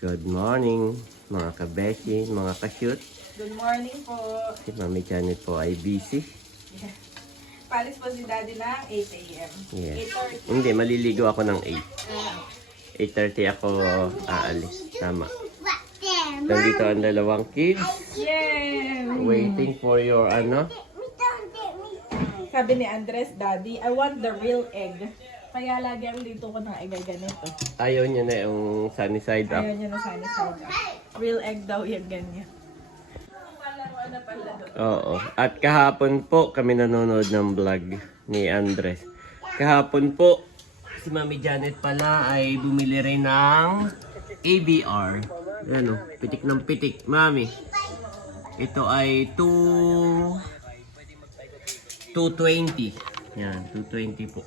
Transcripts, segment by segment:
Good morning, mga kabeshi, mga ka-shoot. Good morning po. Si Mami Janet po ay busy. Yeah. Palis po si Daddy ng 8 a.m. Yes. 8:30. Hindi, maliligo ako ng 8. Ah, 8:30 ako aalis. Tama. Nandito ang dalawang kids. Yay! Waiting for your Sabi ni Andres, Daddy, I want the real egg. Kaya lagi ang dito ko ng egg ay ganito. Ayaw niya na yung sunny side up. Ayaw niya na sunny side up. Real egg daw yung ganyan. Palaruan na pala doon. Oo. At kahapon po kami nanonood ng vlog ni Andres. Kahapon po, si Mami Janet pala ay bumili rin ng ABR. Ano, pitik ng pitik. Mami, ito ay 220. Yan, 220 po.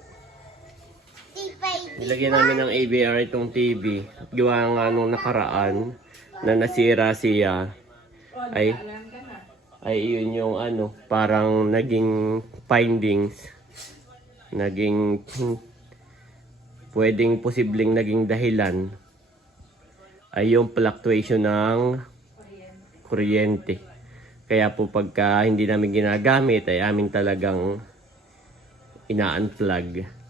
Nilagyan namin ng ABR itong TV. Gawa nga nung nakaraan na nasira siya. Ay, Alam ka na. ay yun yung parang naging findings. Naging pwedeng posibleng naging dahilan ay yung fluctuation ng kuryente. Kaya po pagka hindi namin ginagamit ay amin talagang ina-unplug.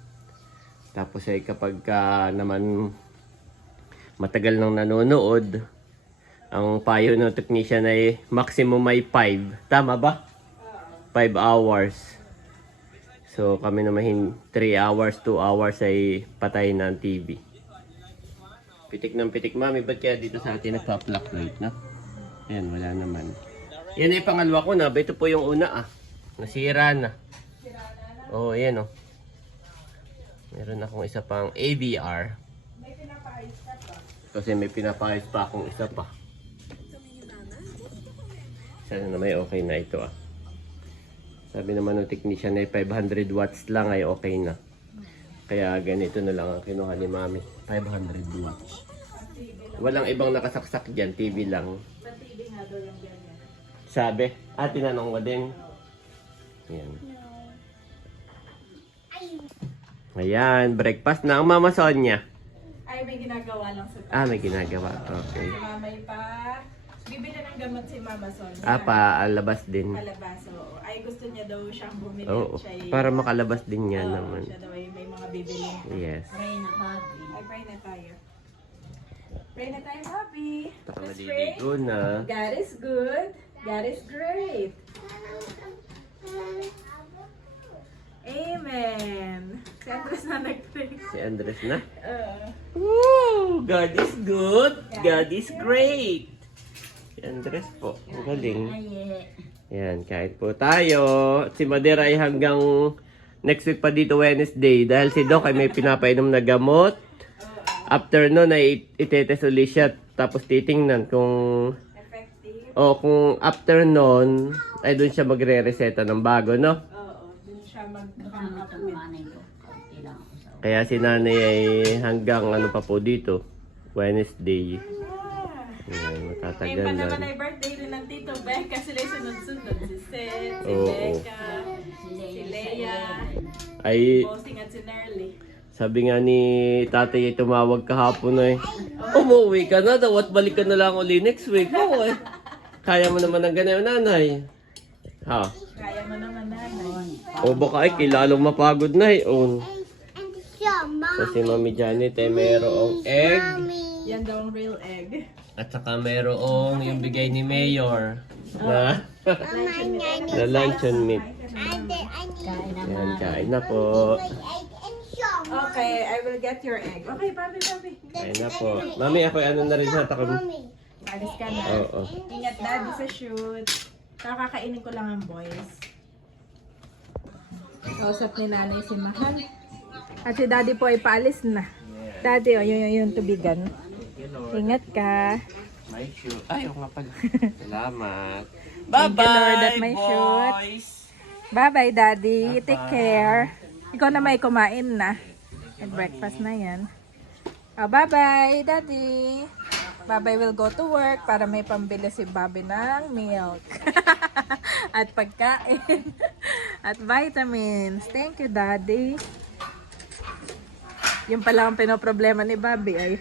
Tapos ay kapag naman matagal nang nanonood, ang payo ng technician ay maximum ay 5. Tama ba? 5 hours. So kami naman 3 hours, 2 hours ay patay na ang TV. Pitik ng pitik, Mami. Ba't kaya dito sa atin nagpa-fluctuate na? Ayan, wala naman. Yan ay pangalawa ko na. Ito po yung una nasira na. Oh, ayan Meron akong isa pang AVR. May pinapaayos ka pa. Kasi may pinapayos pa akong isa pa. Sana na may okay na ito Sabi naman ng technician ay 500 watts lang ay okay na. Kaya ganito na lang ang kinuha ni Mami. 500 watts. Walang ibang nakasaksak dyan. TV lang. Sa TV nga daw yung ganyan. Sabi. Tinanong mo din. Ayan. Ayan. Breakfast na ang Mama Sonia. Ay, may ginagawa lang sa taas. May ginagawa. Okay. Si Mamay pa. Bibili ng gamot si Mama Son. Alabas din. Palabaso. Ay, gusto niya daw siyang bumili. Oo. Siya Para makalabas din yan naman. Siya daw ay may mga bibili. Yes. Pray na, Bobby. Ay, pray na tayo. Pray na tayo, Bobby. Taka Let's pray. maliligo na. God is good. God is great. Amen. Si Andres na nag-pray. Si Andres na. Woo! God is good. God is great. Si Andres po. Ang galing. Yan, kahit po tayo. Si Madera ay hanggang next week pa dito Wednesday. Dahil si Doc ay may pinapainom na gamot. After nun ay itetest ulit siya. Tapos titingnan kung Effective. kung after nun ay doon siya magre-reseta ng bago, no? Oo. Dun siya mag-come. Kaya si nanay ay hanggang pa po dito. Wednesday. Yan, Ngayon matatagal pa na. naman ay birthday rin ng Tito Becca. Sila sunod-sunod. Si Seth, si Oo. Becca, si Leia, Ay, Bossing at si Nerly. sabi nga ni tatay ay tumawag kahapon ay, umuwi ka na daw at balik ka na lang uli next week. Oo kaya mo naman ang ganyan, nanay. Ha? Kaya mo naman nanay. O baka ay kilalong mapagod na So si Mami Janet ay mayroong egg. Yan daw ang real egg. At saka mayroong yung bigay ni Mayor na na luncheon meat. Yan, kain na po. Okay, I will get your egg. Okay, Bobby. Kain na po. Mami, ako na rin sa takam. Alis ka na. Oo. Ingat, Daddy, sa shoot. Kakakainin ko lang ang boys. Kausap ni nanay si Mahal. At si Daddy po ay paalis na. Daddy, yung tubigan. Ingat ka. My shoe. Ay, nga pala. Salamat. Thank you, Lord, at Bye-bye, my shoot. boys! Bye-bye, Daddy. Take care. Ikaw na may kumain na. At breakfast na yan. Bye-bye, Daddy. Bye-bye will go to work para may pambili si Bobby ng milk. At pagkain. At vitamins. Thank you, Daddy. Yung pala ang pinoproblema ni Bobby ay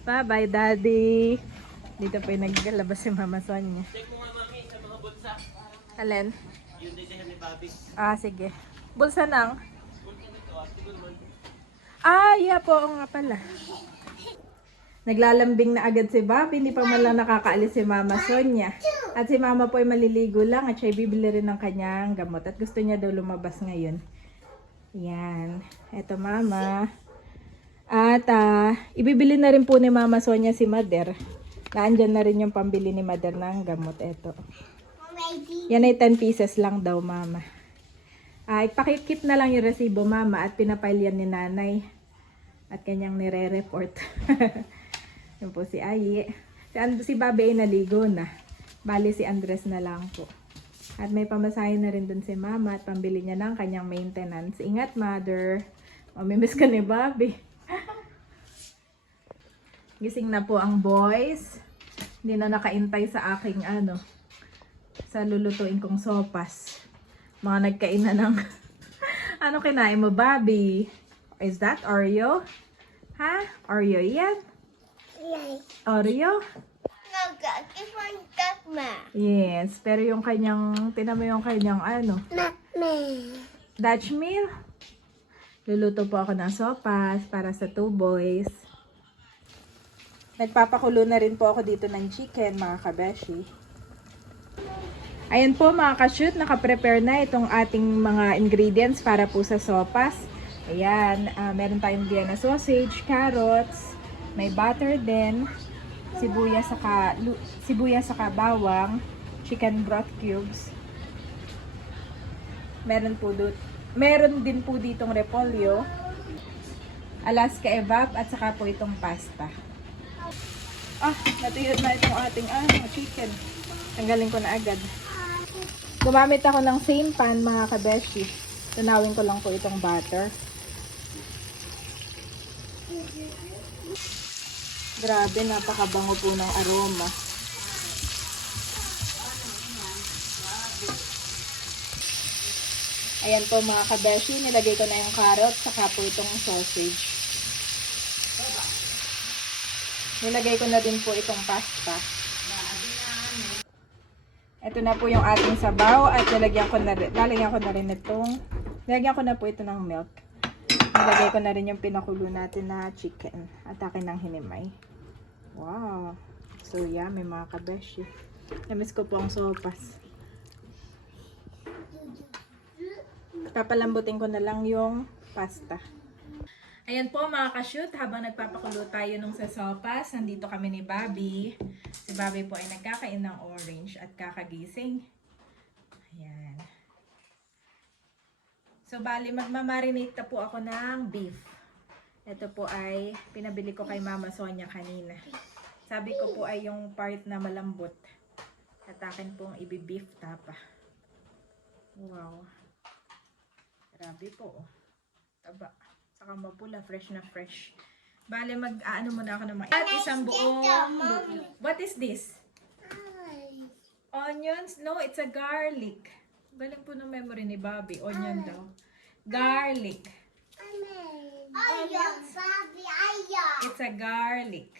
Bye-bye, Daddy. Dito pa yung naglalabas si Mama Sonia. Check mo nga mami sa mga bulsa. Alin? Yung dindihan ni Bobby. Ah, sige. Bulsa nang? Ah, yeah po. Oo nga pala. Naglalambing na agad si Bobby. Hindi pa man lang nakakaalis si Mama Sonia. At si Mama po ay maliligo lang. At siya bibili rin ng kanyang gamot. At gusto niya daw lumabas ngayon. Yan. Eto, Mama. At ibibili na rin po ni Mama Sonia si Mother. Naandyan na rin yung pambili ni Mother ng gamot. Eto. Yan ay 10 pieces lang daw, Mama. Ipakikip na lang yung resibo, Mama, at pinapile yan ni Nanay. At kanyang nire-report. Yan po si Ayi. Si Bobby ay naligo na. Bali si Andres na lang po. At may pamasahe na rin dun si Mama at pambili niya ng kanyang maintenance. Ingat, Mother. Mamimiss ka ni Bobby. Gising na po ang boys. Hindi na nakaintay sa aking sa lulutuin kong sopas. Mga nagkain na ng ano kinain mo, Bobby? Is that Oreo? Ha? Oreo yan? Oreo? Yes, pero yung kanyang, tinan mo yung kanyang Dutch meal. Luluto po ako ng sopas para sa 2 boys. Nagpapakulo na rin po ako dito ng chicken, mga kabeshi. Ayan po mga ka-shoot, nakaprepare na itong ating mga ingredients para po sa sopas. Ayan, meron tayong Vienna sausage, carrots, may butter din, sibuyas saka bawang, chicken broth cubes. Meron din po ditong repolyo, Alaska evap at saka po itong pasta. Natuyod na itong ating chicken. Tanggalin ko na agad. Gumamit ako ng same pan, mga kabeshi. Tunawin ko lang po itong butter. Grabe, napakabango po ng aroma. Ayan po mga kabeshi, nilagay ko na yung carrot, saka po itong sausage. Nilagay ko na din po itong pasta. Ito na po yung ating sabaw at lalagyan ko na po ito ng milk. Nilagay ko na rin yung pinakulo natin na chicken at akin ng hinimay. Wow! So yummy mga kabeshi. Namiss ko po ang sopas. Papalambutin ko na lang yung pasta. Ayan po mga ka-shoot, habang nagpapakulo tayo nung sa sopas, nandito kami ni Bobby. Si Bobby po ay nagkakain ng orange at kakagising. Ayan. So bali, magmamarinate na po ako ng beef. Ito po ay pinabili ko kay Mama Sonia kanina. Sabi ko po ay yung part na malambot. At akin pong ibi-beef tapa. Wow. Grabe po. Taba. Saka mapula, fresh na fresh. Bale, mag-ano muna ako ng mga isang buong luto. What is this? Onions? No, it's a garlic. Galing po ng memory ni Bobby. Onion daw. Garlic. It's a garlic.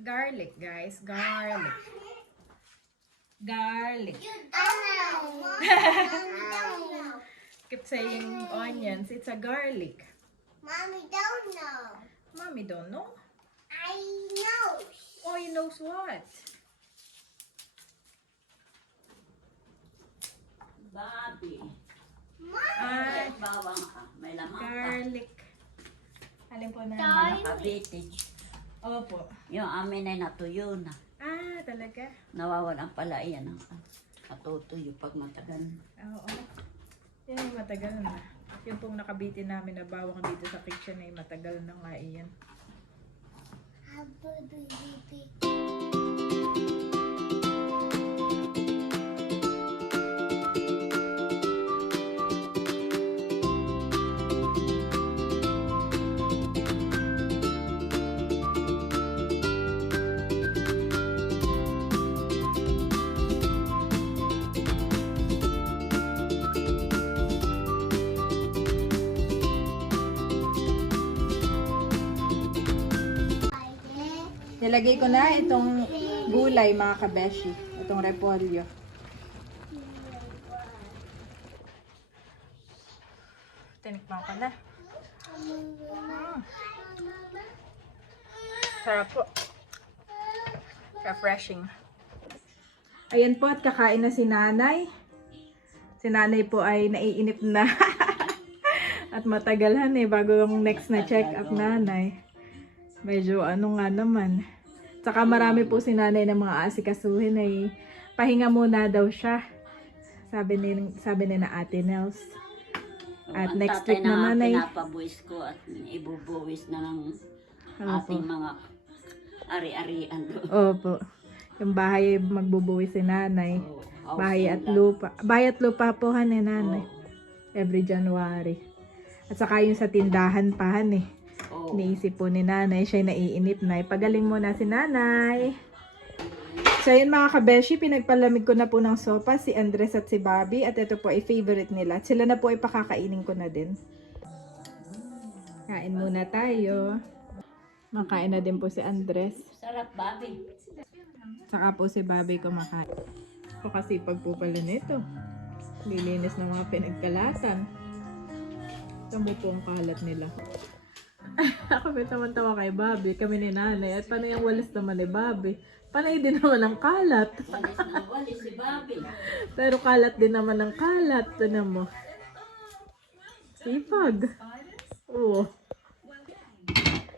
Garlic, guys. Garlic. Garlic. Keep saying onions. It's a garlic. Mommy don't know. Mommy don't know? I know. Oh, you knows what? Bobby. Ay, Bawang may lamang ka. garlic. Alin po na? Nakabitage. Opo. Yung amin ay natuyo na. Ah, talaga? Nawawalan pala iyan ang natutuyo pag matagal. Oo. Yan ay matagal na. Yung pong nakabitin namin na bawang dito sa kitchen ay matagal na nga iyan. Nilagay ko na itong gulay, mga kabeshi. Itong repolyo. Tinikman ko na. Sarap po. Refreshing. Ayan po at kakain na si nanay. Si nanay po ay naiinip na. At matagalhan bago yung next na check-up nanay. Medyo ano nga naman. Tsaka marami po si nanay ng mga asikasuhin pahinga muna daw siya. Sabi ni na Ate Nels. At next week naman pinapabuwis ko at ibubuwis na ng ating mga ari-arian doon. Opo. Yung bahay magbubuwi si nanay. Oh, Bahay at lupa. Bahay at lupa po nanay. Every January. At saka yung sa tindahan pa Oh. Iniisip po ni nanay. Siya naiinip na. Pagaling muna si nanay. So yun mga kabeshi, pinagpalamig ko na po ng sopa si Andres at si Bobby. At ito po ay favorite nila. At sila na po ay pakakainin ko na din. Kain muna tayo. Makain na din po si Andres. Sarap, Bobby. Saka po si Bobby kumakain. O kasi pag po pala nito. Lilinis ng mga pinagkalatan. Tamo po ang kalat nila. Ako may tawa kay Bobby. Kami ni nanay. At panay ang walis naman ni Bobby. Panay din naman ang kalat. Walis na walis si Bobby. Pero kalat din naman ang kalat. Ano mo? Sipag. Oo.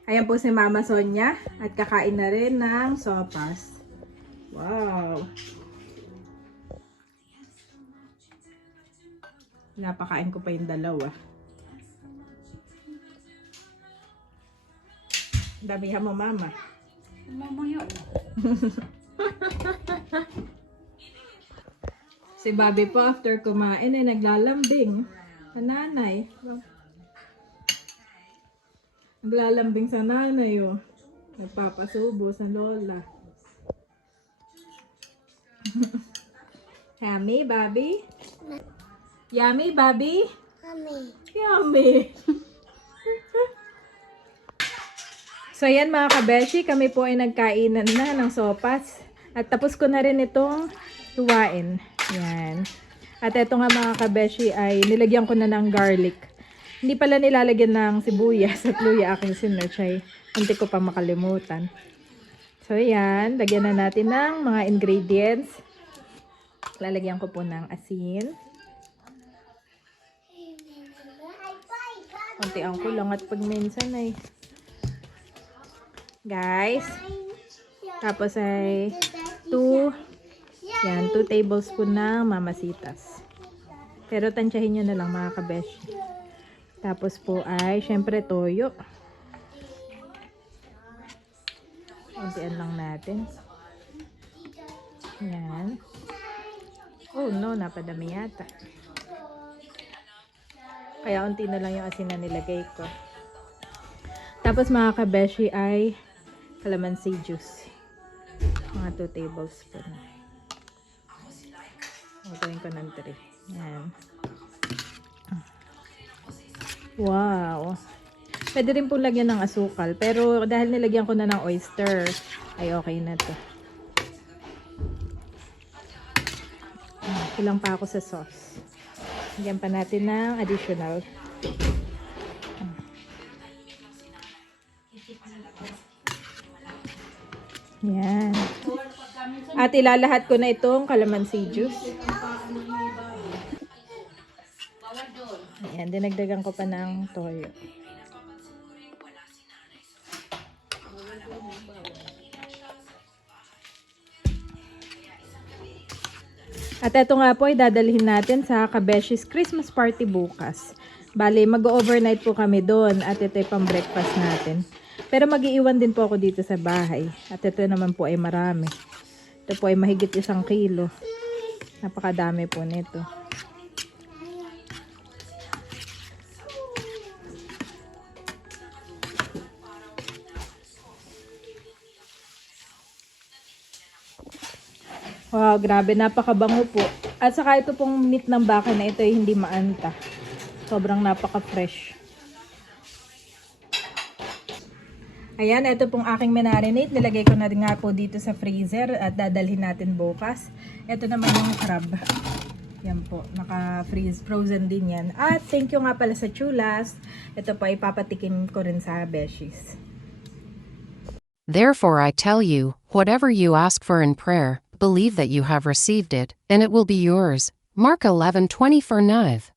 Ayan po si Mama Sonia. At kakain na rin ng sopas. Wow. Napakain ko pa yung dalawa. Damihan mo, Mama. Mamaya. Si Bobby po after kumain ay naglalambing. Sa nanay. Naglalambing sa nanay Nagpapasubo sa lola. Yummy, Bobby? Yummy, Bobby? Mommy. Yummy! So yan mga kabeshi, kami po ay nagkainan na ng sopas. At tapos ko na rin itong tuwain. Yan. At ito nga mga kabeshi ay nilagyan ko na ng garlic. Hindi pala nilalagyan ng sibuyas at luya aking sinerch ay hindi ko pa makalimutan. So yan, lagyan na natin ng mga ingredients. Lalagyan ko po ng asin. Kontian ko lang at pag minsan guys. Tapos ay 2 tablespoon ng mamasitas. Pero tansyahin nyo na lang mga kabeshi. Tapos po ay syempre toyo. Kontian lang natin. Yan. Oh no, napadami yata. Kaya unti na lang yung asin na nilagay ko. Tapos mga kabeshi ay calamansi juice. Mga 2 tablespoon. Gawin ko ng 3. Yan. Wow. Pwede rin po lagyan ng asukal. Pero dahil nilagyan ko na ng oyster, ay okay na to. Kulang pa ako sa sauce. Lagyan pa natin ng additional. Yan. At ilalahat ko na itong calamansi juice. Ayan, dinagdagan ko pa ng toyo. At ito nga po ay dadalhin natin sa Kabeshi's Christmas party bukas. Bale, mag-overnight po kami doon at ito ay pang breakfast natin. Pero mag-iiwan din po ako dito sa bahay. At ito naman po ay marami. Ito po ay mahigit 1 kilo. Napakadami po nito. Wow, grabe. Napakabango po. At saka ito pong meat ng baka na ito ay hindi maanta. Sobrang napaka-fresh. Ayan, ito pong aking minarinate. Nilagay ko na rin nga po dito sa freezer at dadalhin natin bukas. Ito naman yung crab. Yan po, naka-freeze, frozen din yan. At thank you nga pala sa chulas. Ito po, ipapatikin ko rin sa beshies. Therefore I tell you, whatever you ask for in prayer, believe that you have received it, and it will be yours. Mark 11:20-9.